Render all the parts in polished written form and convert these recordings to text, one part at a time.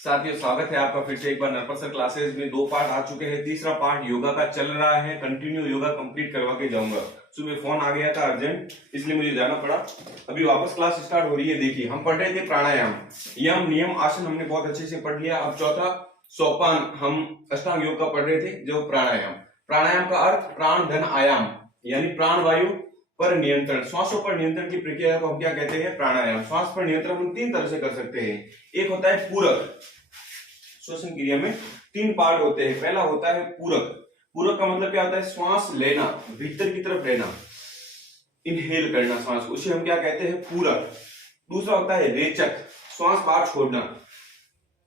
साथियों, स्वागत है आपका फिर से एक बार नरपत सर क्लासेस में। 2 पार्ट आ चुके हैं, तीसरा पार्ट योगा का चल रहा है। कंटिन्यू योगा कंप्लीट करवा के जाऊंगा। सुबह फोन आ गया था अर्जेंट, इसलिए मुझे जाना पड़ा। अभी वापस क्लास स्टार्ट हो रही है। देखिए, हम पढ़ रहे थे प्राणायाम, यम नियम आसन हमने बहुत अच्छे से पढ़ लिया। अब चौथा सोपान हम अष्टांग योग का पढ़ रहे थे, जो प्राणायाम। प्राणायाम का अर्थ प्राण धन आयाम, यानी प्राण वायु पर नियंत्रण, श्वासों पर नियंत्रण की प्रक्रिया को हम क्या कहते हैं? प्राणायाम। श्वास पर नियंत्रण हम 3 तरह से कर सकते हैं। एक होता है पूरक, श्वसन क्रिया में 3 पार्ट होते हैं। पहला होता है पूरक। पूरक का मतलब क्या होता है? श्वास लेना, भीतर की तरफ लेना, इनहेल करना श्वास को, उसे हम क्या कहते हैं? पूरक। दूसरा होता है रेचक, श्वास बाहर छोड़ना,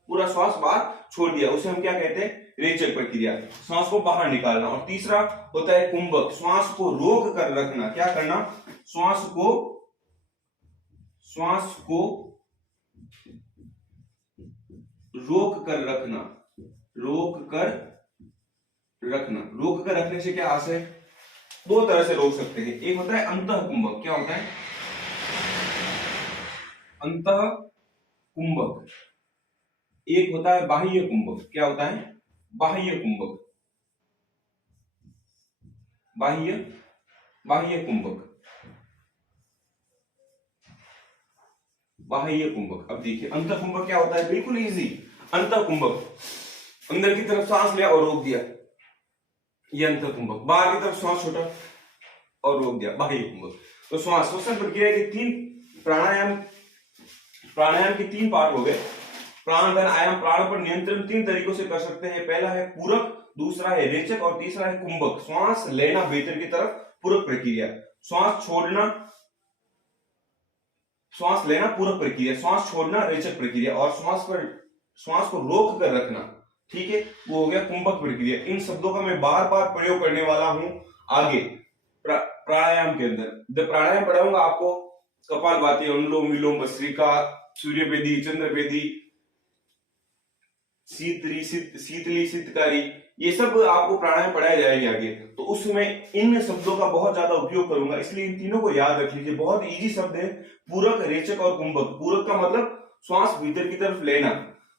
पूरा श्वास बाहर छोड़ दिया, उसे हम क्या कहते हैं? रेचक प्रक्रिया, श्वास को बाहर निकालना। और तीसरा होता है कुंभक, श्वास को रोक कर रखना। क्या करना? श्वास को रोक कर रखना, रोक कर रखने से क्या आशय? 2 तरह से रोक सकते हैं। एक होता है अंतः कुंभक। क्या होता है अंतः कुंभक? एक होता है बाह्य कुंभक। क्या होता है? बाह्य कुंभक। बाह्य कुंभक। अब देखिए, अंतः कुंभक क्या होता है? बिल्कुल इजी। अंतः कुंभक, अंदर की तरफ सांस लिया और रोक दिया, ये अंतः कुंभक। बाहर की तरफ श्वास छोटा और रोक दिया, बाह्य कुंभक। तो श्वास श्वसन प्रक्रिया के 3 प्राणायाम के 3 पार्ट हो गए। प्राण धन आयाम, प्राण पर नियंत्रण 3 तरीकों से कर सकते हैं। पहला है पूरक, दूसरा है रेचक और तीसरा है कुंभक। श्वास लेना भीतर की तरफ, पूरक प्रक्रिया। श्वास छोड़ना, श्वास लेना पूरक प्रक्रिया, श्वास छोड़ना रेचक प्रक्रिया, और श्वास को रोक कर रखना, ठीक है, वो हो गया कुंभक प्रक्रिया। इन शब्दों का मैं बार बार प्रयोग करने वाला हूं आगे प्राणायाम के अंदर। जब प्राणायाम पढ़ाऊंगा आपको, कपालभाति, अनुलोम विलोम, भस्त्रिका, सूर्यपेदी, चंद्रपेदी, शीतली, शीतकारी, ये सब आपको प्राणायाम पढ़ाया जाएगा आगे। तो उसमें इन शब्दों का बहुत ज्यादा उपयोग करूंगा, इसलिए इन तीनों को याद रख लीजिए। बहुत इजी शब्द है, पूरक, रेचक और कुंभक। पूरक का मतलब श्वास भीतर की तरफ लेना,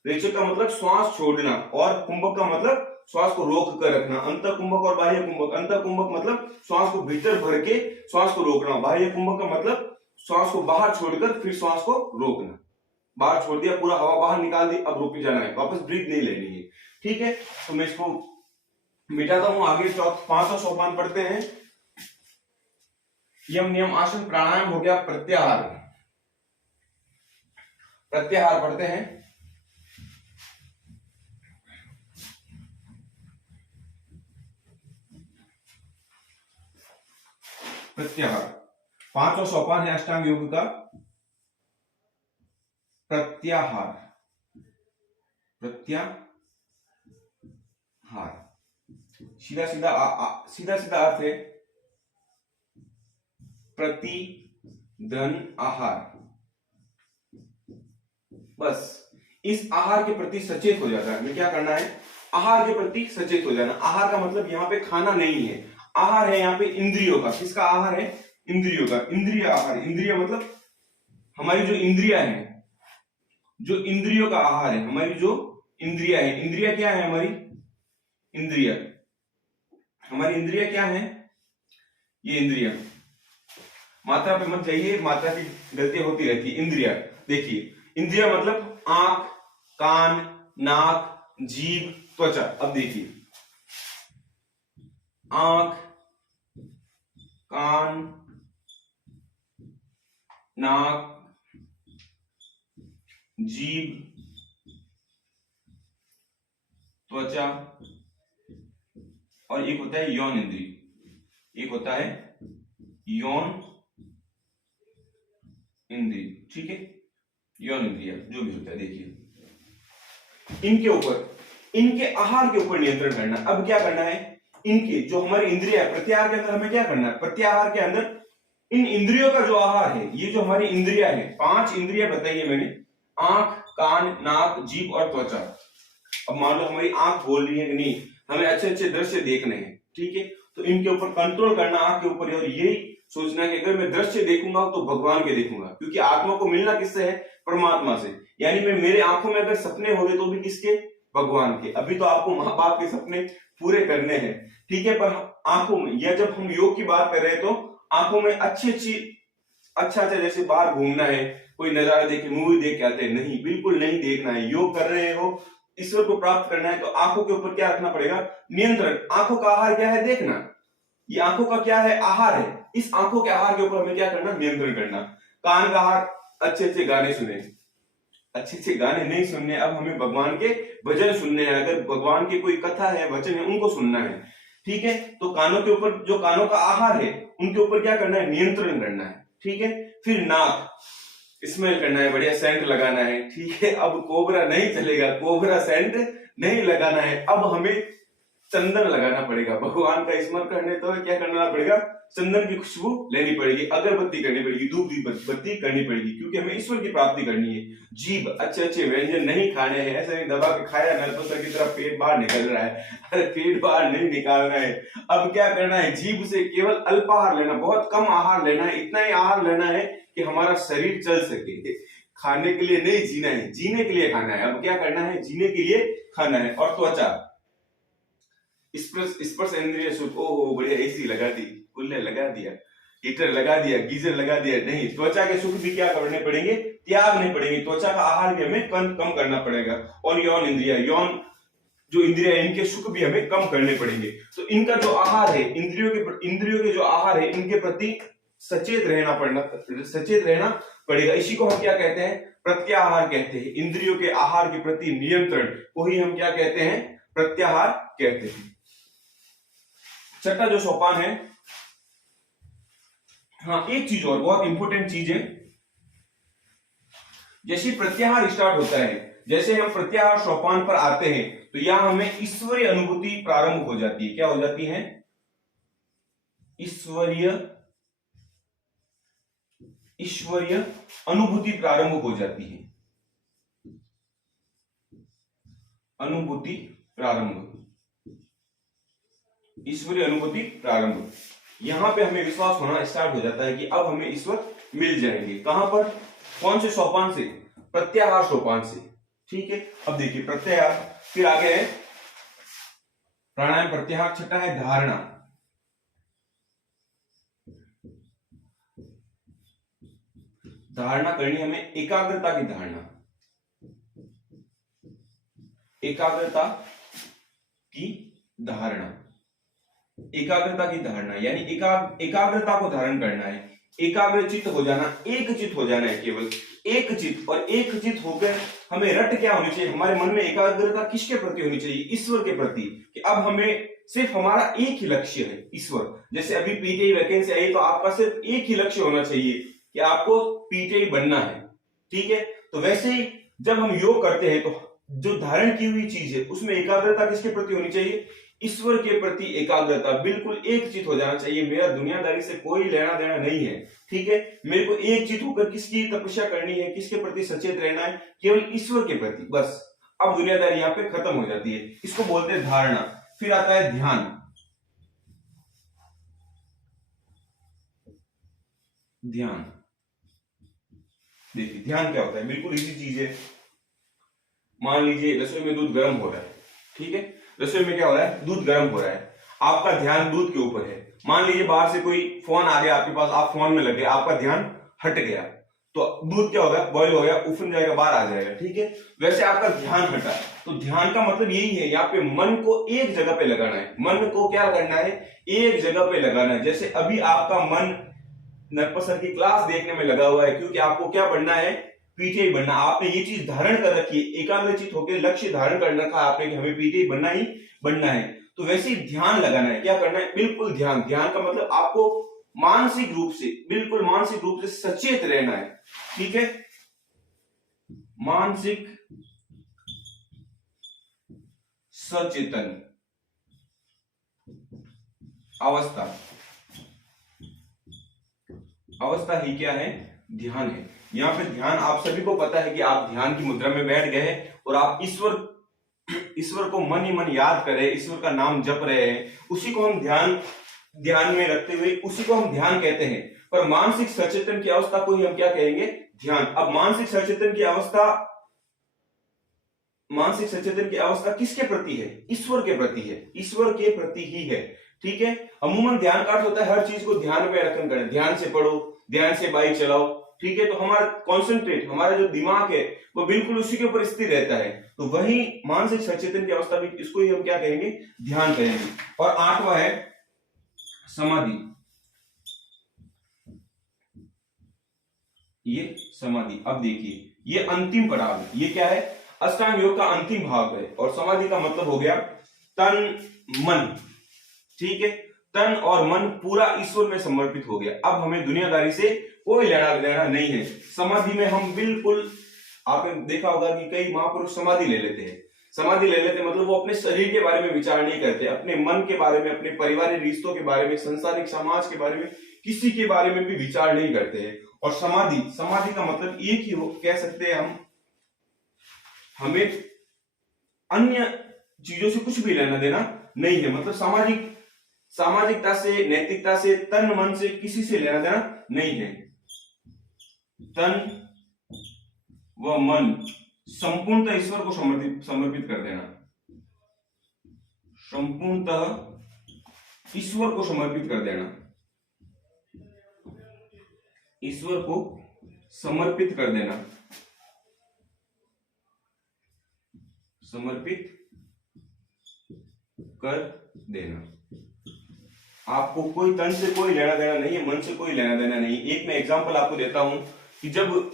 रेचक का मतलब श्वास छोड़ना, और कुंभक का मतलब श्वास को रोक कर रखना। अंतः कुंभक और बाह्य कुंभक। अंतः कुंभक मतलब श्वास को भीतर भर के श्वास को रोकना। बाह्य कुंभक का मतलब श्वास को बाहर छोड़कर फिर श्वास को रोकना। बाहर छोड़ दिया, पूरा हवा बाहर निकाल दी, अब रुक जाना है, वापस ब्रीथ नहीं लेनी है, ठीक है। तो मैं इसको मिटाता हूं। आगे 5वां सोपान पढ़ते हैं। यम नियम आसन प्राणायाम हो गया। प्रत्याहार, प्रत्याहार पढ़ते हैं। प्रत्याहार 5वां सोपान है अष्टांग योग का। प्रत्याहार, सीधा सीधा अर्थ है प्रति धन आहार। बस इस आहार के प्रति सचेत हो जाना है। क्या करना है? आहार के प्रति सचेत हो जाना। आहार का मतलब यहाँ पे खाना नहीं है, आहार है यहाँ पे इंद्रियों का। किसका आहार है? इंद्रियों का। इंद्रिय आहार, इंद्रिय मतलब हमारी जो इंद्रिया है, जो इंद्रियों का आहार है, हमारी जो इंद्रिया है। इंद्रिया क्या है? हमारी इंद्रिया, हमारी इंद्रिया क्या है? ये इंद्रिया, मात्रा पे मत जाइए, मात्रा की गलतियां होती रहती है। इंद्रिया, देखिए, इंद्रिया मतलब आंख, कान, नाक, जीभ, त्वचा। अब देखिए, आंख, कान, नाक, जीभ, त्वचा, और एक होता है यौन इंद्रिय। एक होता है यौन इंद्रिय, ठीक है, यौन इंद्रिय जो भी होता है। देखिए, इनके ऊपर, इनके आहार के ऊपर नियंत्रण करना। अब क्या करना है? इनके जो हमारी इंद्रिया है, प्रत्याहार के अंदर हमें क्या करना है? प्रत्याहार के अंदर इन इंद्रियों का जो आहार है, ये जो हमारी इंद्रिया है, 5 इंद्रिया बताइए मैंने, आंख, कान, नाक, जीभ और त्वचा। अब मान लो हमारी आंख बोल रही है कि नहीं, हमें अच्छे अच्छे दृश्य देखने हैं, ठीक है, तो इनके ऊपर कंट्रोल करना, आंख के ऊपर, और यही सोचना है कि अगर मैं दृश्य देखूंगा तो भगवान के देखूंगा, क्योंकि आत्मा को मिलना किससे है? परमात्मा से। यानी मैं मेरे आंखों में अगर सपने हो गए तो भी किसके? भगवान के। अभी तो आपको माँ बाप के सपने पूरे करने हैं, ठीक है, पर आंखों में, या जब हम योग की बात कर रहे हैं तो आंखों में अच्छा जैसे बाहर घूमना है, कोई नजारा देखे, मूवी देख के आते हैं, नहीं, बिल्कुल नहीं देखना है। योग कर रहे हो, ईश्वर को प्राप्त करना है, तो आंखों के ऊपर क्या रखना पड़ेगा? नियंत्रण। आंखों का आहार क्या है? देखना। ये आंखों का क्या है? आहार है। इस आंखों के आहार के ऊपर हमें क्या करना? नियंत्रण करना। कान का आहार, अच्छे अच्छे गाने सुने, अच्छे अच्छे गाने नहीं सुनने, अब हमें भगवान के भजन सुनने हैं। अगर भगवान की कोई कथा है, वचन है, उनको सुनना है, ठीक है। तो कानों के ऊपर, जो कानों का आहार है, उनके ऊपर क्या करना है? नियंत्रण करना है, ठीक है। फिर नाक, स्मेल करना है, बढ़िया सेंट लगाना है, ठीक है। अब कोबरा नहीं चलेगा, कोबरा सेंट नहीं लगाना है, अब हमें चंदन लगाना पड़ेगा। भगवान का स्मरण करने तो क्या करना पड़ेगा? चंदन की खुशबू लेनी पड़ेगी, अगरबत्ती करनी पड़ेगी, धूप बत्ती करनी पड़ेगी, क्योंकि हमें ईश्वर की प्राप्ति करनी है। जीभ, अच्छे अच्छे व्यंजन नहीं खाने हैं, ऐसे नहीं दबा के खाया नरपसर की तरह पेट बाहर निकल रहा है, अरे पेट बाहर नहीं निकालना है। अब क्या करना है? जीभ से केवल अल्पाहार लेना, बहुत कम आहार लेना है, इतना ही आहार लेना है कि हमारा शरीर चल सके। खाने के लिए नहीं, जीना है, जीने के लिए खाना है। अब क्या करना है? जीने के लिए खाना है। और त्वचा, स्पर्श इंद्रिय सुख, ओहो बढ़िया, एसी लगा दी, कूलर लगा दिया, हीटर लगा दिया, गीजर लगा दिया, नहीं, त्वचा के सुख भी क्या करने पड़ेंगे? त्यागने पड़ेंगे। त्वचा का आहार भी हमें कम करना पड़ेगा। और यौन इंद्रिया, यौन जो इंद्रिया, इनके सुख भी हमें कम करने पड़ेंगे। तो इनका जो आहार है, इंद्रियों के जो आहार है, इनके प्रति सचेत रहना पड़ेगा। इसी को हम क्या कहते हैं? प्रत्याहार कहते हैं। इंद्रियों के आहार के प्रति नियंत्रण को ही हम क्या कहते हैं? प्रत्याहार कहते हैं। छठा जो सोपान है, हाँ, एक चीज और बहुत इंपॉर्टेंट चीज है, जैसे प्रत्याहार स्टार्ट होता है, जैसे हम प्रत्याहार सोपान पर आते हैं, तो यहां हमें ईश्वरीय अनुभूति प्रारंभ हो जाती है। क्या हो जाती है? ईश्वरीय अनुभूति प्रारंभ हो जाती है। अनुभूति प्रारंभ, ईश्वरीय अनुभूति प्रारंभ। यहां पे हमें विश्वास होना स्टार्ट हो जाता है कि अब हमें ईश्वर मिल जाएंगे। कहां पर? कौन से सोपान से? प्रत्याहार सोपान से, ठीक है। अब देखिए प्रत्याहार, फिर आगे है प्राणायाम, प्रत्याहार। छठा है धारणा। धारणा करनी हमें, एकाग्रता की धारणा, एकाग्रता की धारणा, एकाग्रता की धारणा, यानी एकाग्रता को धारण करना है, एकाग्रचित हो जाना, एक चित हो जाना है, केवल एक चित। और एक चित होकर हमें रट क्या होनी चाहिए? हमारे मन में एकाग्रता किसके प्रति होनी चाहिए? ईश्वर के प्रति। कि अब हमें सिर्फ हमारा एक ही लक्ष्य है, ईश्वर। जैसे अभी पीटीआई वैकेंसी आई, तो आपका सिर्फ एक ही लक्ष्य होना चाहिए कि आपको पीटीआई बनना है, ठीक है। तो वैसे ही जब हम योग करते हैं, तो जो धारण की हुई चीज है, उसमें एकाग्रता किसके प्रति होनी चाहिए? ईश्वर के प्रति एकाग्रता, बिल्कुल एक चित हो जाना चाहिए। मेरा दुनियादारी से कोई लेना देना नहीं है, ठीक है। मेरे को एक चित होकर किसकी तपस्या करनी है, किसके प्रति सचेत रहना है? केवल ईश्वर के प्रति, बस। अब दुनियादारी यहाँ पे खत्म हो जाती है। इसको बोलते हैं धारणा। फिर आता है ध्यान। ध्यान, देखिए ध्यान क्या होता है? बिल्कुल इसी चीज है। मान लीजिए रसोई में दूध गर्म हो रहा है, ठीक है। रसोई में क्या हो रहा है? दूध गर्म हो रहा है। आपका ध्यान दूध के ऊपर है। मान लीजिए बाहर से कोई फोन आ गया आपके पास, आप फोन में लगे, आपका ध्यान हट गया, तो दूध क्या होगा? बॉईल हो गया, उफन जाएगा, बाहर आ जाएगा, ठीक है। वैसे आपका ध्यान हटा, तो ध्यान का मतलब यही है, यहाँ पे मन को एक जगह पे लगाना है। मन को क्या करना है? एक जगह पे लगाना है। जैसे अभी आपका मन नरपत सर की क्लास देखने में लगा हुआ है, क्योंकि आपको क्या बनना है? पीटीआई बनना। आपने ये चीज धारण कर रखी है, एकाग्रचित होकर लक्ष्य धारण कर रखा है आपने कि हमें पीटीआई बनना ही बनना है। तो वैसे ही ध्यान लगाना है। क्या करना है? बिल्कुल ध्यान। ध्यान का मतलब आपको मानसिक रूप से, बिल्कुल मानसिक रूप से सचेत रहना है, ठीक है। मानसिक सचेतन अवस्था ही क्या है? ध्यान है। यहाँ पे ध्यान, आप सभी को पता है कि आप ध्यान की मुद्रा में बैठ गए और आप ईश्वर को मन ही मन याद कर रहे हैं, ईश्वर का नाम जप रहे हैं, उसी को हम ध्यान ध्यान में रखते हुए उसी को हम ध्यान कहते हैं। पर मानसिक सचेतन की अवस्था को ही हम क्या कहेंगे? ध्यान। अब मानसिक सचेतन की अवस्था, मानसिक सचेतन की अवस्था किसके प्रति है? ईश्वर के प्रति है, ईश्वर के प्रति ही है। ठीक है। अमूमन ध्यान का अर्थ होता है हर चीज को ध्यान में रखकर करें, ध्यान से पढ़ो, ध्यान से बाइक चलाओ। ठीक है। तो हमारा कॉन्सेंट्रेट, हमारा जो दिमाग है वो बिल्कुल उसी के ऊपर स्थिर रहता है। तो वही मानसिक सचेतन की अवस्था भी, इसको ही हम क्या कहेंगे? ध्यान कहेंगे। और 8वां है समाधि। ये समाधि, अब देखिए ये अंतिम पड़ाव है। ये क्या है? अष्टांग योग का अंतिम भाग है। और समाधि का मतलब हो गया तन मन। ठीक है। तन और मन पूरा ईश्वर में समर्पित हो गया। अब हमें दुनियादारी से कोई लेना देना नहीं है। समाधि में हम बिल्कुल, आपने देखा होगा कि कई महापुरुष समाधि ले लेते हैं। समाधि ले लेते मतलब वो अपने शरीर के बारे में विचार नहीं करते, अपने मन के बारे में, अपने पारिवारिक रिश्तों के बारे में, संसारिक समाज के बारे में, किसी के बारे में भी विचार नहीं करते हैं। और समाधि, समाधि का मतलब एक ही हो, कह सकते हैं हम, हमें अन्य चीजों से कुछ भी लेना देना नहीं है। मतलब सामाजिकता से, नैतिकता से, तन मन से किसी से लेना देना नहीं है। तन व मन संपूर्णतः ईश्वर को समर्पित कर देना, संपूर्णतः ईश्वर को समर्पित कर देना, ईश्वर को समर्पित कर देना, समर्पित कर देना। आपको कोई तन से कोई लेना देना नहीं है, मन से कोई लेना देना नहीं। एक मैं एग्जांपल आपको देता हूं कि जब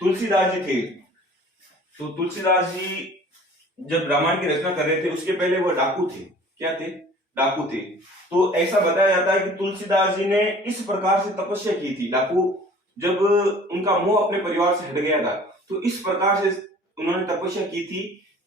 तुलसीदास जी थे, तो तुलसीदास जी जब रामायण की रचना कर रहे थे उसके पहले वो डाकू थे। क्या थे? डाकू थे। तो ऐसा बताया जाता है कि तुलसीदास जी ने इस प्रकार से तपस्या की थी। डाकू जब उनका मोह अपने परिवार से हट गया था, तो इस प्रकार से उन्होंने तपस्या की थी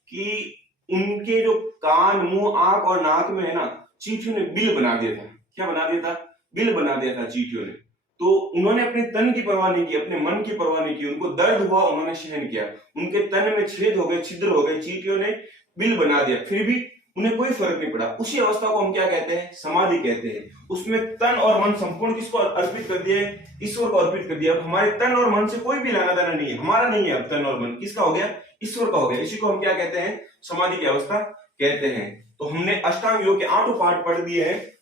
कि उनके जो कान, मुंह, आंख और नाक में है ना, चींटियों ने बिल बना दिया था। क्या बना दिया था? बिल बना दिया था चींटियों ने। तो उन्होंने अपने तन की परवाह नहीं की, अपने मन की परवाह नहीं की। उनको दर्द हुआ, उन्होंने सहन किया। उनके तन में छेद हो गए, छिद्र हो गए, चींटियों ने बिल बना दिया, फिर भी उन्हें कोई फर्क नहीं पड़ा। उसी अवस्था को हम क्या कहते हैं? समाधि कहते हैं। उसमें तन और मन संपूर्ण किसको अर्पित कर दिया? ईश्वर को अर्पित कर दिया। अब हमारे तन और मन से कोई भी लेना देना नहीं है, हमारा नहीं है। अब तन और मन किसका हो गया? ईश्वर का हो गया। इसी को हम क्या कहते हैं? समाधि की अवस्था कहते हैं। तो हमने अष्टांग योग के 8 पाठ पढ़ दिए हैं।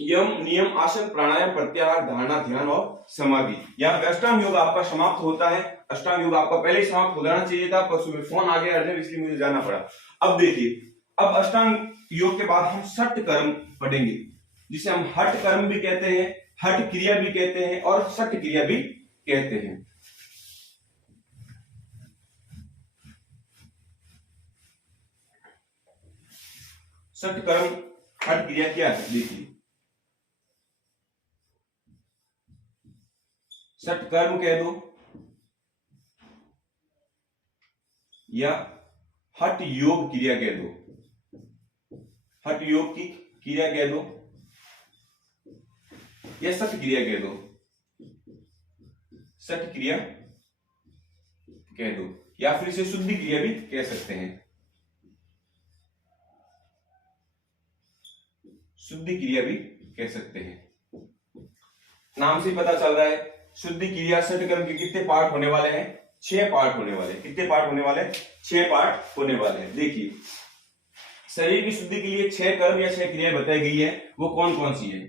यम, नियम, आसन, प्राणायाम, प्रत्याहार, धारणा, ध्यान और समाधि। यहाँ पे अष्टांग योग आपका समाप्त होता है। अष्टांग योग आपका पहले ही समाप्त हो जाना चाहिए था, पर सुबह फोन आ गया अर्जेंट, इसलिए मुझे जाना पड़ा। अब देखिए, अब अष्टांग योग के बाद हम षट कर्म पढ़ेंगे, जिसे हम हठ कर्म भी कहते हैं, हठ क्रिया भी कहते हैं और षट क्रिया भी कहते हैं। षट कर्म, हठ क्रिया क्या है? देखिए, षट कर्म कह दो या हठ योग क्रिया कह दो, हठ योग की क्रिया कह दो या षट क्रिया कह दो, षट क्रिया कह दो, या फिर इसे शुद्धि क्रिया भी कह सकते हैं। शुद्धि क्रिया भी कह सकते हैं। नाम से पता चल रहा है शुद्धि क्रिया षट कर्म के कितने पार्ट होने वाले हैं? 6 पार्ट होने वाले। कितने पार्ट होने वाले? 6 पार्ट होने वाले हैं। देखिए, शरीर की शुद्धि के लिए 6 कर्म या 6 क्रियाएं बताई गई है। वो कौन कौन सी है?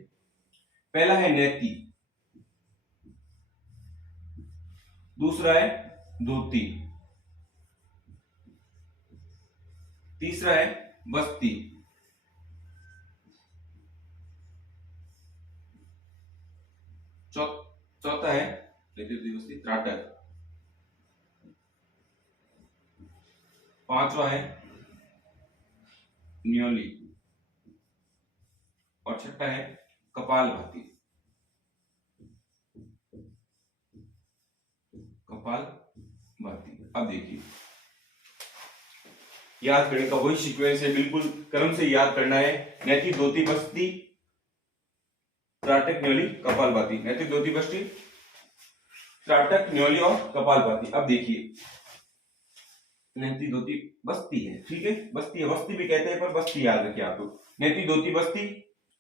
पहला है नेति, दूसरा है धोती, तीसरा है बस्ती, चौथा है त्राटक, पांचवा है न्योली और छठा है कपालभाति। कपालभाति। अब देखिए, याद करने का वही सीक्वेंस है, बिल्कुल क्रम से याद करना है। नैति, धोती, बस्ती, त्राटक, न्योली, कपालभाति। नैतिक, धोती, बस्ती, त्राटक, न्योली और कपालभाति। अब देखिए, नेति धोती बस्ती है, ठीक है, बस्ती है, बस्ती भी कहते हैं पर बस्ती याद रखिए आप लोग। नेति धोती बस्ती,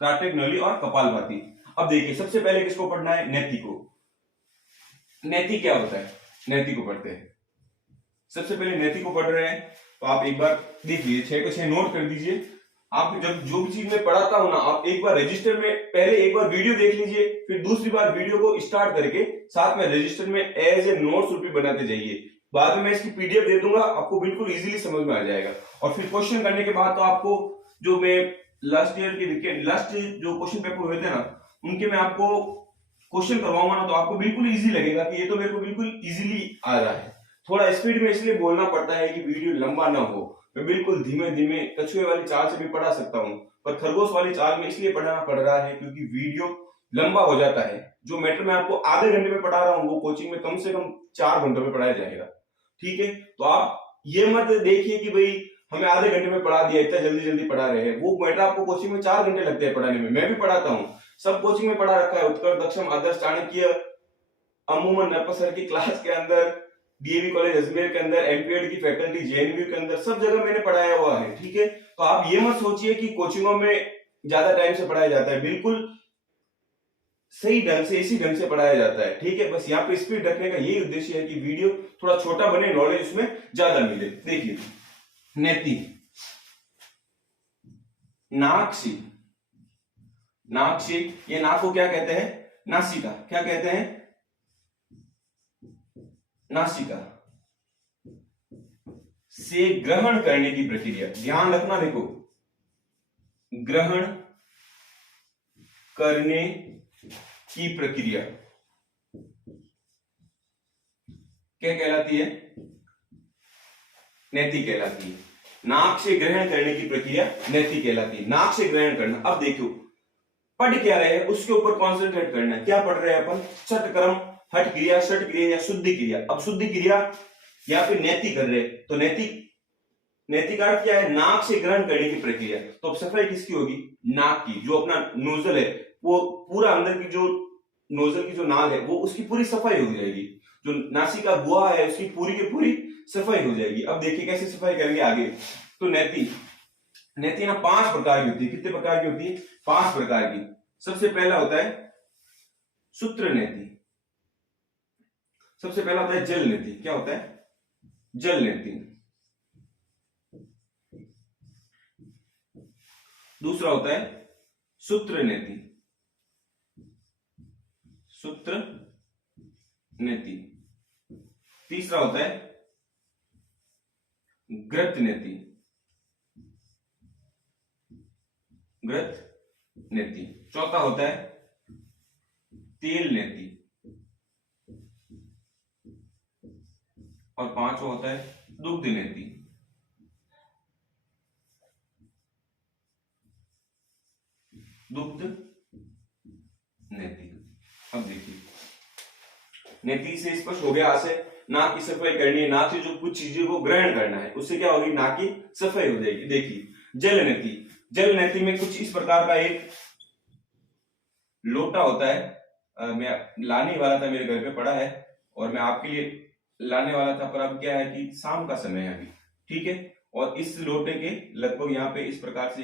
काटिक नली और कपालभाति। अब देखिए सबसे पहले किसको पढ़ना है, नेति को। नेति क्या होता है, नेति को पढ़ते हैं। सबसे पहले नेति को पढ़ रहे हैं तो आप एक बार देख लीजिए, 6 को 6 नोट कर दीजिए। आप जब जो भी चीज मैं पढ़ाता हूं ना, आप एक बार रजिस्टर में पहले एक बार वीडियो देख लीजिए, फिर दूसरी बार वीडियो को स्टार्ट करके साथ में रजिस्टर में एज ए नोट्स रूपी बनाते जाइए। बाद में मैं इसकी पीडीएफ दे दूंगा, आपको बिल्कुल इजीली समझ में आ जाएगा। और फिर क्वेश्चन करने के बाद तो आपको जो मैं लास्ट ईयर के लास्ट जो क्वेश्चन पेपर हुए थे ना, उनके मैं आपको क्वेश्चन करवाऊंगा ना, तो आपको बिल्कुल इजी लगेगा कि ये तो मेरे को बिल्कुल इजीली आ रहा है। थोड़ा स्पीड में इसलिए बोलना पड़ता है कि वीडियो लंबा ना हो। मैं बिल्कुल धीमे धीमे कछुए वाली चाल से भी पढ़ा सकता हूँ, पर खरगोश वाली चाल में इसलिए पढ़ाना पड़ रहा है क्योंकि वीडियो लंबा हो जाता है। जो मैटर मैं आपको आधे घंटे में पढ़ा रहा हूँ वो कोचिंग में कम से कम 4 घंटों में पढ़ाया जाएगा, ठीक है। तो आप ये मत देखिए कि भाई हमें आधे घंटे में पढ़ा दिया, इतना जल्दी जल्दी पढ़ा रहे हैं। वो मैटर आपको कोचिंग में 4 घंटे लगते हैं पढ़ाने में। मैं भी पढ़ाता हूँ, सब कोचिंग में पढ़ा रखा है। उत्कर्ष, दक्षम, आदर्श, चाणक्य, अमूमन, नरपत सर की क्लास के अंदर, डीएवी कॉलेज अजमेर के अंदर, एमपीएड की फैकल्टी जेएनयू के अंदर, सब जगह मैंने पढ़ाया हुआ है, ठीक है। तो आप ये मत सोचिए कि कोचिंगों में ज्यादा टाइम से पढ़ाया जाता है, बिल्कुल सही ढंग से, इसी ढंग से पढ़ाया जाता है, ठीक है। बस यहाँ पे स्पीड रखने का यही उद्देश्य है कि वीडियो थोड़ा छोटा बने, नॉलेज उसमें ज्यादा मिले। देखिए नेति, नाकसी, नाकसी, ये नाक को क्या कहते हैं, नासिका। क्या कहते हैं, नासिका से ग्रहण करने की प्रक्रिया। ध्यान रखना, देखो ग्रहण करने की प्रक्रिया क्या कहलाती है, नेति कहलाती है। नाक से ग्रहण करने की प्रक्रिया नेति कहलाती है। नाक से ग्रहण करना। अब देखो पढ़ क्या रहे हैं उसके ऊपर कॉन्सेंट्रेट करना है। क्या पढ़ रहे हैं अपन, षटकर्म, हठ क्रिया, षट क्रिया या शुद्धि क्रिया। अब शुद्धि क्रिया या फिर नेति कर रहे हैं, तो नेति का अर्थ क्या है, नाक से ग्रहण करने की प्रक्रिया। तो अब सफाई किसकी होगी, नाक की। जो अपना नोजल है वो पूरा अंदर की जो नोजल की जो नाल है वो उसकी पूरी सफाई हो जाएगी। जो नासिका गुहा है उसकी पूरी की पूरी सफाई हो जाएगी। अब देखिए कैसे सफाई करेंगे आगे। तो नेति ना 5 प्रकार की होती है। कितने प्रकार की होती है, 5 प्रकार की। सबसे पहला होता है सूत्र नेति, सबसे पहला होता है जल नेति। क्या होता है, जल नेति। दूसरा होता है सूत्र नेति, सूत्र नेति। तीसरा होता है ग्रत नेति, ग्रत नेति। चौथा होता है तेल नेति और 5वां होता है दुग्ध नेति। दुग्ध नेति। अब देखिए नेति से स्पष्ट हो गया, आज से नाक की सफाई करनी है, नाक से जो कुछ चीजों को ग्रहण करना है उससे क्या होगी, नाक की सफाई हो जाएगी। देखिए जल नेति, जल नेति में कुछ इस प्रकार का एक लोटा होता है। मैं लाने वाला था, मेरे घर पे पड़ा है और मैं आपके लिए लाने वाला था, पर अब क्या है कि शाम का समय है अभी, ठीक है। और इस लोटे के लगभग यहाँ पे इस प्रकार से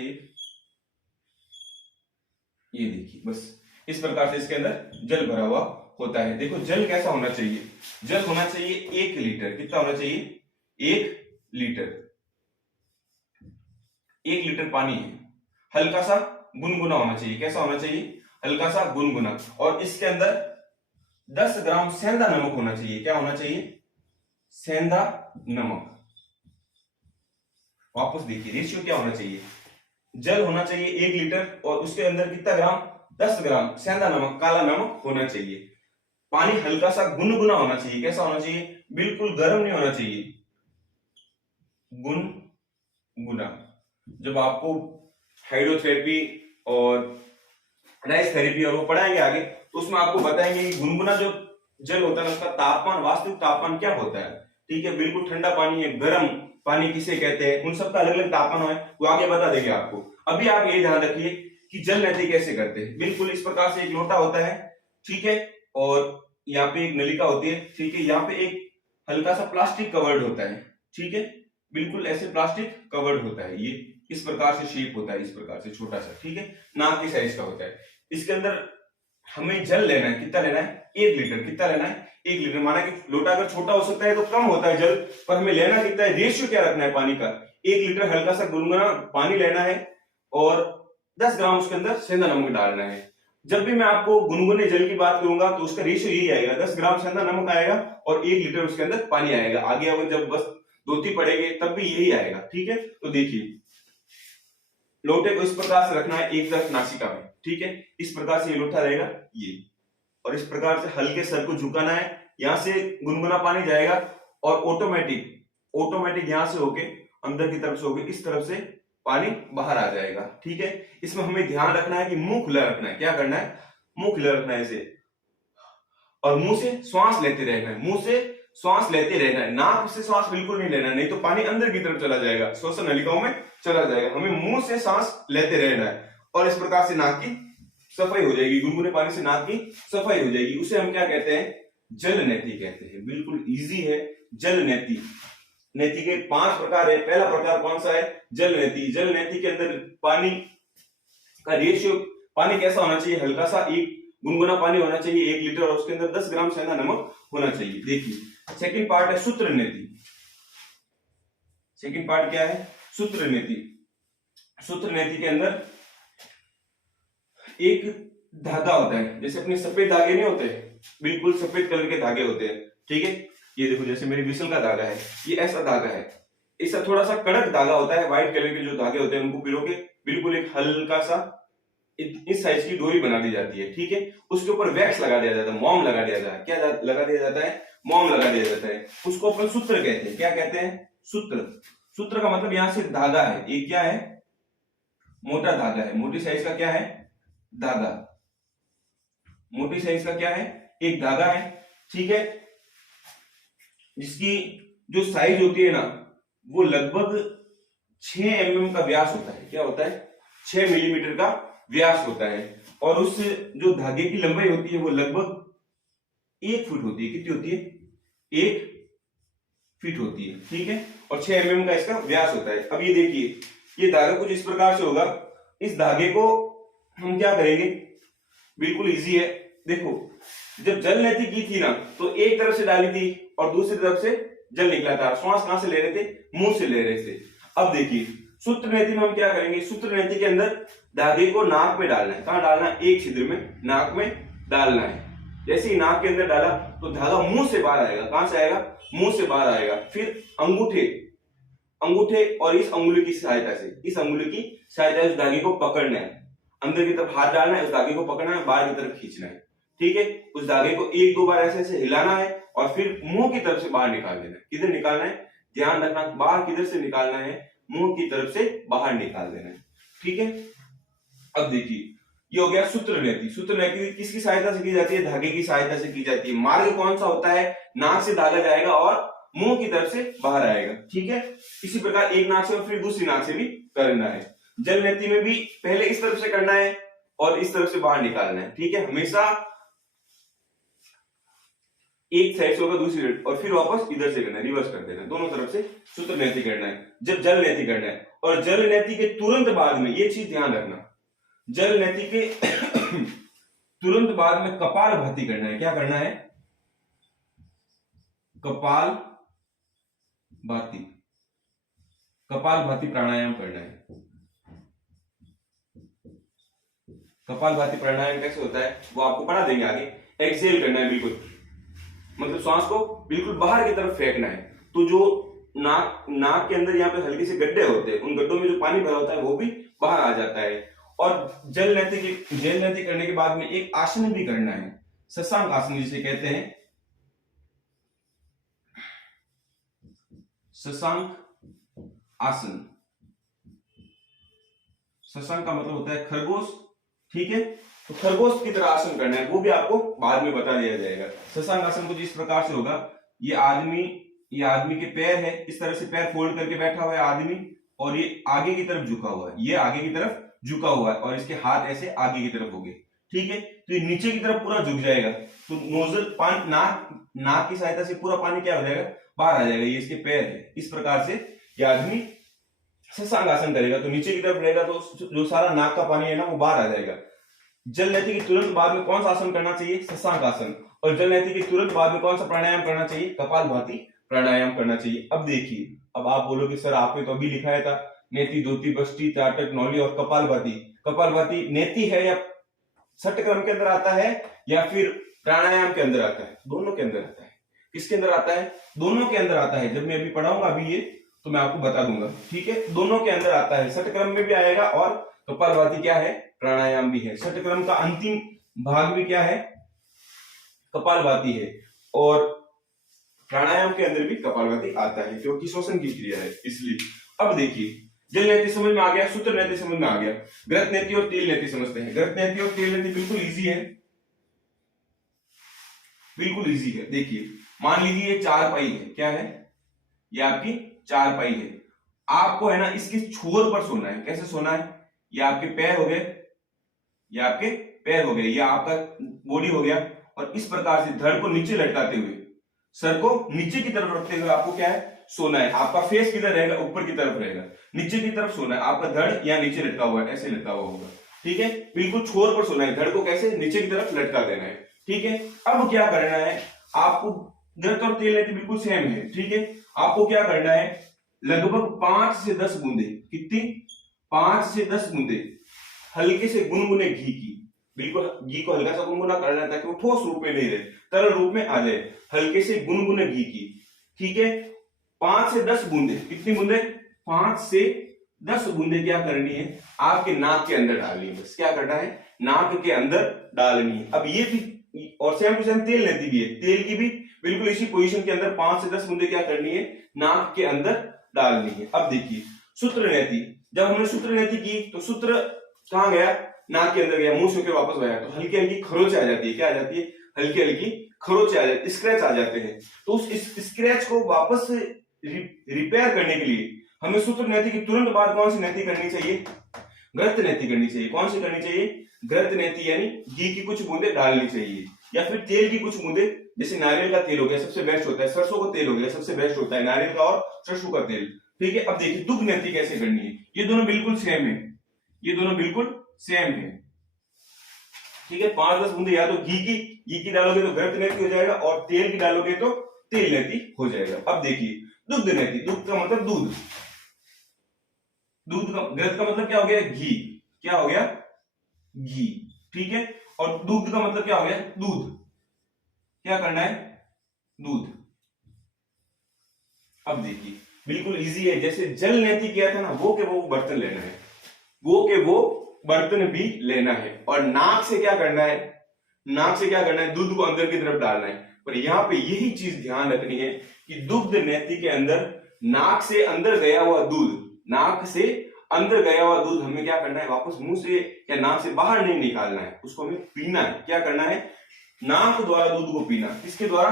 ये देखिए, बस इस प्रकार से इसके अंदर जल भरा हुआ होता है। देखो जल कैसा होना चाहिए, जल होना चाहिए 1 लीटर। कितना होना चाहिए, 1 लीटर। 1 लीटर पानी है, हल्का सा गुनगुना होना चाहिए। कैसा होना चाहिए, हल्का सा गुनगुना। और इसके अंदर 10 ग्राम सेंधा नमक होना चाहिए। क्या होना चाहिए, सेंधा नमक। वापस देखिए रेशियो क्या होना चाहिए, जल होना चाहिए 1 लीटर और उसके अंदर कितना ग्राम, 10 ग्राम सेंधा नमक, काला नमक होना चाहिए। पानी हल्का सा गुनगुना होना चाहिए। कैसा होना चाहिए, बिल्कुल गर्म नहीं होना चाहिए, गुनगुना। जब आपको हाइड्रोथेरेपी और राइस थेरेपी और वो पढ़ाएंगे आगे, तो उसमें आपको बताएंगे कि गुनगुना जो जल होता है उसका तापमान, वास्तविक तापमान क्या होता है, ठीक है। बिल्कुल ठंडा पानी है, गर्म पानी किसे कहते हैं, उन सबका अलग अलग तापमान है, वो आगे बता देंगे आपको। अभी आप ये ध्यान रखिए कि जल नेति कैसे करते हैं। बिल्कुल इस प्रकार से एक लोटा होता है, ठीक है, और यहाँ पे एक नलिका होती है, ठीक है। यहाँ पे एक हल्का सा प्लास्टिक कवर्ड होता है, ठीक है। बिल्कुल ऐसे प्लास्टिक कवर्ड होता है, ये इस प्रकार से शेप होता है, इस प्रकार से छोटा सा, ठीक है, नाक की साइज का होता है। इसके अंदर हमें जल लेना है, कितना लेना है, 1 लीटर। कितना लेना है, 1 लीटर। माना कि लोटा अगर छोटा हो सकता है तो कम होता है जल, पर हमें लेना कितना है, रेशियो क्या रखना है पानी का, 1 लीटर हल्का सा गुनगुना पानी लेना है और 10 ग्राम उसके अंदर सेंधा नमक डालना है। जब भी मैं आपको गुनगुने जल की बात करूंगा तो उसका रेशियो यही आएगा, 10 ग्राम सेंधा नमक आएगा और 1 लीटर उसके अंदर पानी आएगा। आगे अगर जब बस धोती पड़ेगी तब भी यही आएगा, ठीक है। तो देखिए, लोटे को इस प्रकार से रखना है एक तरफ नासिका में, ठीक है, इस प्रकार से ये लोटा रहेगा ये, और इस प्रकार से हल्के सर को झुकाना है, यहां से गुनगुना पानी जाएगा और ऑटोमेटिक यहां से होके अंदर की तरफ से होके इस तरफ से पानी बाहर आ जाएगा, ठीक है। इसमें हमें ध्यान रखना है कि मुंह खुला रखना है। क्या करना है, मुंह खुला रखना है इसे, और मुंह से श्वास लेते रहना है, मुंह से श्वास लेते रहना है, नाक से श्वास बिल्कुल नहीं लेना, नहीं तो पानी अंदर की तरफ चला जाएगा, श्वसन नलिकाओं में चला जाएगा। हमें मुंह से सांस लेते रहना है और इस प्रकार से नाक की सफाई हो जाएगी, गुनगुने पानी से नाक की सफाई हो जाएगी। उसे हम क्या कहते हैं, जल नेति कहते हैं। बिल्कुल इजी है, जल नेति। नेति के 5 प्रकार है। पहला प्रकार कौन सा है, जल नेति। जल नेति के अंदर पानी का रेशियो, पानी कैसा होना चाहिए, हल्का सा एक गुनगुना पानी होना चाहिए 1 लीटर और उसके अंदर 10 ग्राम सेंधा नमक होना चाहिए। देखिए सेकंड पार्ट है सूत्र नेति। सेकंड पार्ट क्या है, सूत्र नेति। सूत्र नेति के अंदर एक धागा होता है, जैसे अपने सफेद धागे नहीं होते, बिल्कुल सफेद कलर के धागे होते हैं, ठीक है। ये देखो जैसे मेरी विसल का धागा है, ये ऐसा धागा है, इसका थोड़ा सा कड़क धागा होता है। व्हाइट कलर के जो धागे होते हैं उनको पिरो के बिल्कुल एक हल्का सा इस साइज की डोरी बना दी जाती है, ठीक है। उसके ऊपर वैक्स लगा दिया जाता है, मोम लगा दिया जाता है। क्या लगा दिया जाता है, मोम लगा दिया जाता है। उसको अपन सूत्र कहते हैं। क्या कहते हैं, सूत्र। सूत्र का मतलब यहां से धागा है, ये क्या है, मोटा धागा है, मोटी साइज का क्या है, धागा, मोटी साइज का क्या है, एक धागा है, ठीक है, जिसकी जो साइज होती है ना वो लगभग 6 mm का व्यास होता है। क्या होता है, 6 मिलीमीटर का व्यास होता है, और उस जो धागे की लंबाई होती है वो लगभग 1 फुट होती है। कितनी होती है, 1 फीट होती है, ठीक है, और 6 mm का इसका व्यास होता है। अब ये देखिए, ये धागा कुछ इस प्रकार से होगा। इस धागे को हम क्या करेंगे, बिल्कुल इजी है। देखो जब जल नेति की थी ना तो एक तरफ से डाली थी और दूसरी तरफ से जल निकला था। श्वास कहां से ले रहे थे, मुंह से ले रहे थे। अब देखिए सूत्र नेति में हम क्या करेंगे, सूत्र नेति के अंदर धागे को नाक में डालना है। कहां डालना है, एक छिद्र में, नाक में डालना है। जैसे ही नाक के अंदर डाला तो धागा मुंह से बाहर आएगा। कहां से आएगा, मुंह से बाहर आएगा। फिर अंगूठे और इस अंगुली की सहायता से, इस अंगुली की सहायता से उस धागे को पकड़ना है, अंदर की तरफ हाथ डालना है, उस धागे को पकड़ना है, बाहर की तरफ खींचना है, ठीक है। उस धागे को 1-2 बार ऐसे ऐसे हिलाना है और फिर मुंह की तरफ से बाहर निकाल देना है। किधर निकालना है, ध्यान रखना, बाहर किधर से निकालना है, मुंह की तरफ से बाहर निकाल देना है, ठीक है। अब देखिए ये हो गया सूत्र नेति। सूत्र नेति किसकी सहायता से की जाती है, धागे की सहायता से की जाती है। मार्ग कौन सा होता है, नाक से धागा जाएगा और मुंह की तरफ से बाहर आएगा, ठीक है। इसी प्रकार एक नाक से और फिर दूसरी नाक से भी करना है। जल नेति में भी पहले इस तरफ से करना है और इस तरफ से बाहर निकालना है, ठीक है। हमेशा एक साइड से होगा दूसरी साइड और फिर वापस इधर से करना है, रिवर्स कर देना है, दोनों तरफ से सूत्र नेति करना है जब जल नेति करना है। और जल नेति के तुरंत बाद में ये चीज ध्यान रखना, जल नेति के तुरंत बाद में कपाल भाती करना है। क्या करना है, कपाल भाती प्राणायाम करना है। कपाल भाती प्राणायाम कैसे होता है वो आपको पढ़ा देंगे आगे। एक्सेल करना है, बिल्कुल मतलब श्वास को बिल्कुल बाहर की तरफ फेंकना है। तो जो नाक के अंदर यहाँ पे हल्के से गड्ढे होते हैं, उन गड्ढों में जो पानी भरा होता है वो भी बाहर आ जाता है। और जल नेति करने के बाद में एक आसन भी करना है, शशांक आसन जिसे कहते हैं। शशांक आसन, शशांक का मतलब होता है खरगोश, ठीक है। तो खरगोश की तरह आसन करना है, वो भी आपको बाद में बता दिया जाएगा। शशांक आसन कुछ इस प्रकार से होगा। ये आदमी के पैर है, इस तरह से पैर फोल्ड करके बैठा हुआ है आदमी, और ये आगे की तरफ झुका हुआ है, ये आगे की तरफ झुका हुआ है और इसके हाथ ऐसे आगे की तरफ हो गए, ठीक है। तो ये नीचे की तरफ पूरा झुक जाएगा, तो नोजल नाक की सहायता से पूरा पानी क्या हो जाएगा, बाहर आ जाएगा। ये इसके पैर है, इस प्रकार से ये आदमी शशांक आसन करेगा तो नीचे की तरफ रहेगा, तो जो सारा नाक का पानी है ना वो बाहर आ जाएगा। जल नैति के तुरंत बाद में कौन सा आसन करना चाहिए? शशांक आसन। और जल नैति के तुरंत बाद में कौन सा प्राणायाम करना चाहिए? कपालभाति प्राणायाम करना चाहिए। अब देखिए, अब आप बोलोगे सर आपने तो अभी लिखाया था नेति, धोती, बष्टी, त्राटक, नौली और कपालभाति। कपालभाति नेति है या षटक्रम के अंदर आता है या फिर प्राणायाम के अंदर आता है? दोनों के अंदर आता है। किसके अंदर आता है? दोनों के अंदर आता है। जब मैं अभी पढ़ाऊंगा अभी ये तो मैं आपको बता दूंगा, ठीक है। दोनों के अंदर आता है, षटक्रम में भी आएगा और कपालभाति क्या है? प्राणायाम भी है। षटक्रम का अंतिम भाग भी क्या है? कपालभाति है। और प्राणायाम के अंदर भी कपालभाति आता है क्योंकि श्वसन की क्रिया है, इसलिए। अब देखिए, जल नैति समझ में आ गया, सूत्र नैति समझ में आ गया, घृत नैति और तेल नैति समझते हैं। घृत नैति और तेल नैति बिल्कुल इजी है, बिल्कुल इजी है। देखिए, मान लीजिए ये चारपाई है, क्या है? ये आपकी चारपाई है। आपको है ना इसके छोर पर सोना है। कैसे सोना है? ये आपके पैर हो गए, ये आपके पैर हो गए, ये आपका बॉडी हो गया, और इस प्रकार से धड़ को नीचे लटकाते हुए, सर को नीचे की तरफ रखते हुए आपको क्या है? सोना है। आपका फेस किधर रहेगा? ऊपर की तरफ रहेगा, नीचे की तरफ सोना है। आपका धड़ या नीचे लटका हुआ है, ऐसे लटका हुआ होगा, ठीक है। बिल्कुल छोर पर सोना है, धड़ को कैसे? नीचे की तरफ लटका देना है, ठीक है। अब क्या करना है आपको? घृत और तेल नैति बिल्कुल सेम है, ठीक है। आपको क्या करना है? लगभग 5 से 10 बूंदे, कितनी? 5 से 10 बूंदे हल्के से गुनगुने घी की, बिल्कुल घी को हल्का सा गुनगुना करना है ताकि वो ठोस रूप में नहीं रहे, तरल रूप में आ जाए। हल्के से गुनगुने घी की, ठीक है। 5 से 10 बूंदे, कितनी बूंदे? 5 से 10 बूंदे क्या करनी है? आपके नाक के अंदर डालनी है। बस क्या करना है? नाक के अंदर डालनी है। अब ये भी, और सेम टू सेम तेल नैति भी है, तेल की भी बिल्कुल इसी पोजीशन के अंदर 5 से 10 बूंदे क्या करनी है? नाक के अंदर डालनी है। अब देखिए, सूत्र नैति, जब हमने सूत्र नैति की तो सूत्र कहां गया? नाक के अंदर गया, मुंह से होकर वापस आया, तो हल्की हल्की खरोच आ जाती है। क्या आ जाती है? हल्की हल्की खरोच आ जाती है, स्क्रैच आ जाते हैं। तो उस स्क्रैच को वापस रिपेयर करने के लिए हमें सूत्र नैति की तुरंत बाद कौन सी नैति करनी चाहिए? घृत नैति करनी चाहिए। कौन सी करनी चाहिए? घृत नैति, यानी घी की कुछ बूंदे डालनी चाहिए, या फिर तेल की कुछ बूंदे, जैसे नारियल का तेल हो गया, सबसे बेस्ट होता है। सरसों का तेल हो गया, सबसे बेस्ट होता है नारियल का और सरसों का तेल, ठीक है। अब देखिए दुग्ध नैति कैसे करनी है। ये दोनों बिल्कुल सेम है, ये दोनों बिल्कुल सेम है, ठीक है। 5-10 बूंदे या तो घी की डालोगे तो घृत नैति हो जाएगा, और तेल की डालोगे तो तेल नैति हो जाएगा। अब देखिए दुग्ध नैति, दुग्ध का मतलब दूध, दूध का, घृत का मतलब क्या हो गया? घी, क्या हो गया? घी, ठीक है। और दुग्ध का मतलब क्या हो गया? दूध, क्या करना है? दूध। अब देखिए बिल्कुल इजी है, जैसे जल नैति किया था ना, वो के वो बर्तन लेना है, वो के वो बर्तन भी लेना है। और नाक से क्या करना है? नाक से क्या करना है? दूध को अंदर की तरफ डालना है। पर यहां पे यही चीज ध्यान रखनी है कि दुग्ध नैति के अंदर नाक से अंदर गया हुआ दूध, नाक से अंदर गया हुआ दूध हमें क्या करना है? वापस मुंह से या नाक से बाहर नहीं निकालना है, उसको हमें पीना है। क्या करना है? नाक द्वारा दूध को पीना। किसके द्वारा?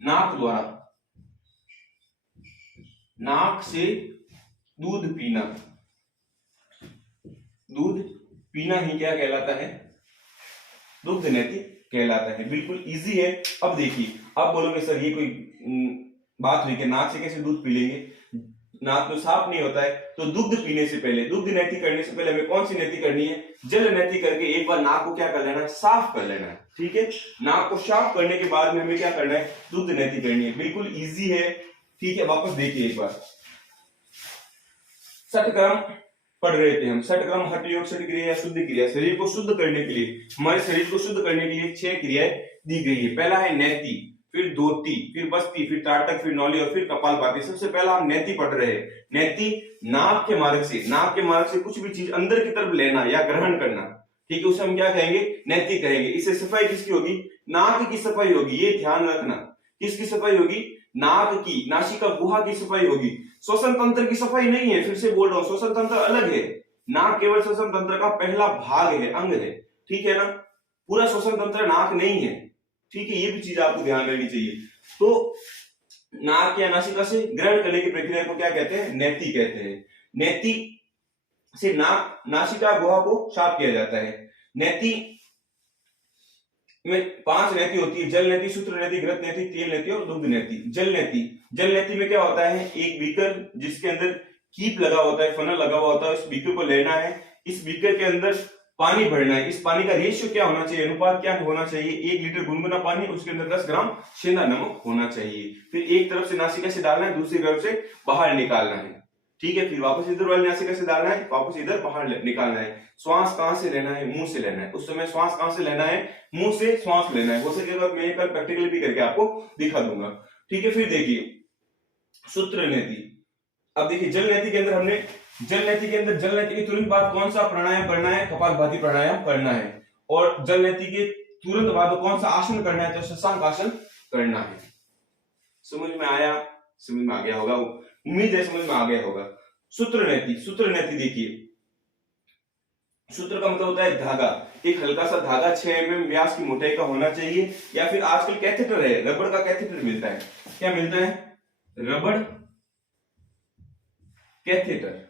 नाक द्वारा, नाक से दूध पीना। दूध पीना ही क्या कहलाता है? दुग्ध नैति कहलाता है। बिल्कुल इजी है। अब देखिए, आप बोलोगे सर ये कोई बात हुई कि नाक से कैसे दूध पी लेंगे? नाक तो साफ नहीं होता है, तो दुग्ध पीने से पहले, दुग्ध नैति करने से पहले हमें कौन सी नैति करनी है? जल नैति करके एक बार नाक को क्या कर लेना है? साफ कर लेना है, ठीक है। नाक को साफ करने के बाद में हमें क्या करना है? दुग्ध नैति करनी है। बिल्कुल इजी है, ठीक है। वापस देखिए एक बार, षटक्रम पढ़ रहे थे हम। षटक्रम हठ योग षट क्रिया या शुद्ध क्रिया, शरीर को शुद्ध करने के लिए, हमारे शरीर को शुद्ध करने के लिए 6 क्रियाएं दी गई है। पहला है नैति, फिर धोती, फिर बस्ती, फिर त्राटक, फिर नौली और फिर कपालभाति। सबसे पहला हम नैति पढ़ रहे हैं। नैति नाक के मार्ग से, नाक के मार्ग से कुछ भी चीज अंदर की तरफ लेना या ग्रहण करना, ठीक है, उसे हम क्या कहेंगे? नैति कहेंगे। इससे सफाई किसकी होगी? नाक की सफाई होगी, ये ध्यान रखना। किसकी सफाई होगी? नाक की, नासिका गुहा की सफाई होगी। श्वसन तंत्र की सफाई नहीं है, फिर से बोल रहा हूं, श्वसन तंत्र अलग है। नाक केवल श्वसन तंत्र का पहला भाग है, अंग है, ठीक है ना। पूरा श्वसन तंत्र नाक नहीं है, ठीक है। ये भी चीज आपको ध्यान रखनी चाहिए। तो नाक या नासिका से ग्रहण करने की प्रक्रिया को क्या कहते हैं? नैति कहते हैं। नैति से नाक, नासिका गुहा को साफ किया जाता है। नैति में 5 नेति होती है, जल नेति, सूत्र नेति, घृत नेति, तेल नेति और दुग्ध नेति। जल नेति, जल नेति में क्या होता है, एक बीकर जिसके अंदर कीप लगा होता है, फनल लगा हुआ होता है, इस बीकर को लेना है, इस बीकर के अंदर पानी भरना है। इस पानी का रेशियो क्या होना चाहिए, अनुपात क्या होना चाहिए, 1 लीटर गुनगुना पानी, उसके अंदर 10 ग्राम सेंधा नमक होना चाहिए। फिर एक तरफ से नासिका से डालना है, दूसरी तरफ से बाहर निकालना है, ठीक है। फिर वापस इधर वाली नासिका से डालना है, वापस इधर बाहर निकालना है। श्वास कहां से लेना है, मुंह से लेना है। उस समय श्वास कहां से लेना है, मुंह से श्वास लेना है। हो सकेगा मैं कल प्रैक्टिकली भी करके आपको दिखा दूंगा, ठीक है। फिर देखिए सूत्र नीति। अब देखिए जल नीति के अंदर हमने जल नीति के अंदर जल नीति के तुरंत बाद कौन सा प्राणायाम करना है, कपालभाति प्राणायाम करना है। और जल नीति के तुरंत बाद कौन सा आसन करना है, तो शशांक आसन करना है। समझ में आया, समझ में आ गया होगा, उम्मीद है समझ में आ गया होगा। सूत्र नीति, सूत्र नीति देखिए, सूत्र का मतलब होता है धागा। एक हल्का सा धागा 6 mm व्यास की मोटाई का होना चाहिए, या फिर आजकल कैथेटर है, रबड़ का कैथेटर मिलता है। क्या मिलता है, रबड़ कैथेटर,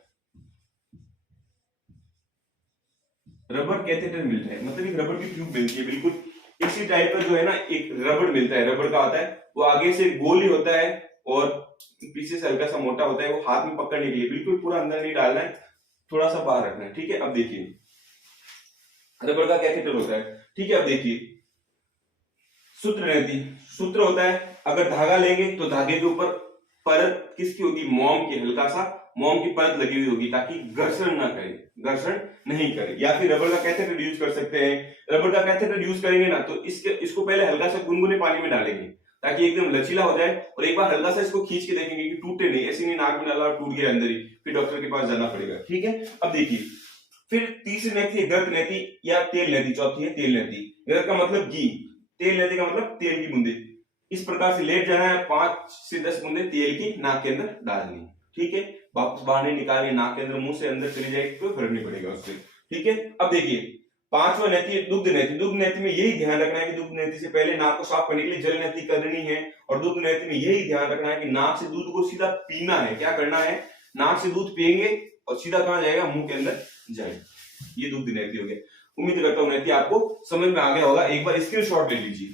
रबड़ कैथेटर मिलता है, मतलब एक रबड़ की ट्यूब मिलती है, बिल्कुल इसी टाइप का जो है ना एक रबड़ मिलता है, रबड़ का आता है, वो आगे से गोल ही होता है और पीछे से हल्का सा मोटा होता है। वो हाथ में पकड़ने के लिए, बिल्कुल पूरा अंदर नहीं डालना है, थोड़ा सा बाहर रखना है, ठीक है। अब देखिए रबड़ का कैथेटर होता है, ठीक है। अब देखिए सूत्र नीति, सूत्र होता है, अगर धागा लेंगे तो धागे के ऊपर परत किसकी होगी, मोम की, हल्का सा मोम की परत लगी हुई होगी, ताकि घर्षण ना करे, घर्षण नहीं करे। या फिर रबड़ का कैथेटर यूज कर सकते हैं। रबड़ का कैथेटर यूज करेंगे ना तो इसको पहले हल्का सा गुनगुने पानी में डालेंगे, ताकि एकदम लचीला हो जाए, और एक बार हल्का सा इसको खींच के देखेंगे कि टूटे नहीं, ऐसे नहीं नाक में डाला टूट गया अंदर ही, फिर डॉक्टर के पास जाना पड़ेगा, ठीक है। अब देखिए फिर तीसरी नीति है घृत नीति या तेल नीति, चौथी है तेल नीति। घृत का मतलब घी, तेल नीति का मतलब तेल की बूंदे। इस प्रकार से लेट जाना है, 5 से 10 बूंदे तेल की नाक के अंदर डालनी, ठीक है। वापस बाहर नहीं निकालनी, नाक के अंदर मुंह से अंदर चली जाएगी, कोई फर्क नहीं पड़ेगा उससे, ठीक है। अब देखिए पांचवा नीति है दुग्ध नीति। दुग्ध नीति में यही ध्यान रखना है कि दुग्ध नीति से पहले नाक को साफ करने के लिए जल नीति करनी है, और दुग्ध नीति में यही ध्यान रखना है कि नाक से दूध को सीधा पीना है। क्या करना है, नाक से दूध पिएंगे और सीधा कहां जाएगा, मुंह के अंदर जाएगा। ये दुग्ध नीति हो गया। उम्मीद करता हूं नीति आपको समझ में आ गया होगा। एक बार स्क्रीनशॉट ले लीजिए।